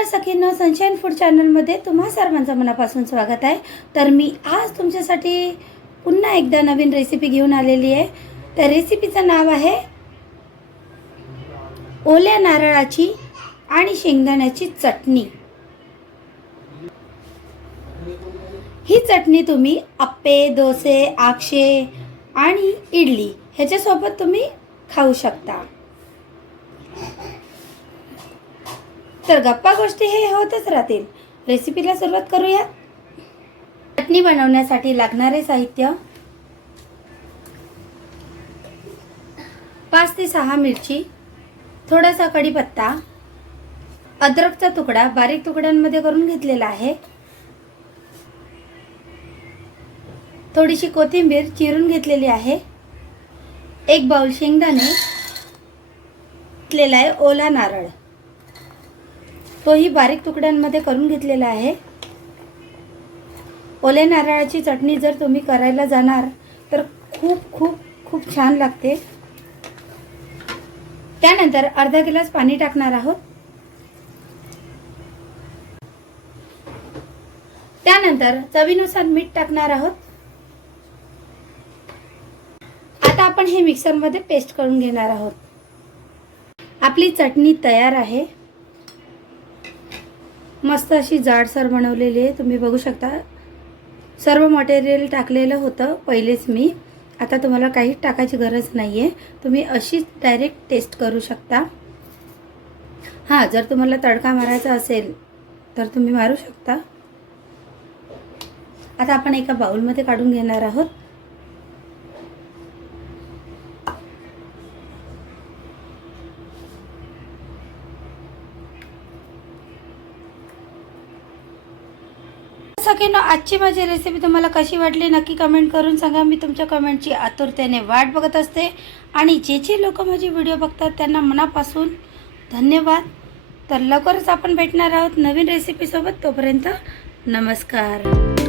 नमस्कार सखींनो, sunshine food चॅनलमध्ये तुम्हा सर्वांचं मनापासून स्वागत आहे। तर मी आज तुमच्यासाठी पुन्हा एकदा नवीन रेसिपी घेऊन आलेली आहे। त्या रेसिपीचं नाव आहे ओल्या नारळाची आणि शेंगदाण्याची चटणी। ही चटणी तुम्ही अप्पे, डोसे, आक्षे आणि इडली ह्याच्यासोबत तुम्ही खाऊ शकता। तर गप्पा गोष्टी हे होतच राहतील। रेसिपीला सुरुवात करूया। चटणी बनवण्यासाठी लागणारे साहित्य 5 ते 6 मिरची, थोडासा कढीपत्ता, अद्रकचा तुकडा बारीक तुकड्यांमध्ये करून घेतलेला आहे, थोडीशी कोथिंबीर चिरून घेतलेली आहे, 1 बाउल शेंगदाणे घेतलेला आहे, ओला नारळ तोही बारीक तुकड्यांमध्ये करून घेतलेला आहे। ओल्या नारळाची चटणी जर तुम्ही करायला जाणार तर खूप खूप खूप छान लागते। त्यानंतर अर्धा ग्लास पाणी टाकणार आहोत। त्यानंतर चवीनुसार मीठ टाकणार आहोत। आता आपण हे मिक्सरमध्ये पेस्ट करून घेणार आहोत। आपली चटणी तयार आहे। मस्त अशी जाडसर बनवलेली आहे। तुम्ही बघू शकता सर्व मटेरियल टाकलेलं होतं पहिलेच मी। आता तुम्हाला काही टाकायची गरज नाहीये, तुम्ही अशीच डायरेक्ट टेस्ट करू शकता। हां, जर तुम्हाला तडका मारायचा असेल तर तुम्ही मारू शकता। आता आपण एका बाउलमध्ये काढून घेणार आहोत। सगळ्यांना आजची माझी रेसिपी तुम्हाला कशी वाटली नक्की कमेंट करून सांगा। मी तुमच्या कमेंटची आतुरतेने वाट बघत असते आणि जे लोक माझे व्हिडिओ बघतात त्यांना मनापासून धन्यवाद। तर लवकरच आपण भेटणार आहोत नवीन रेसिपी सोबत। तोपर्यंत नमस्कार।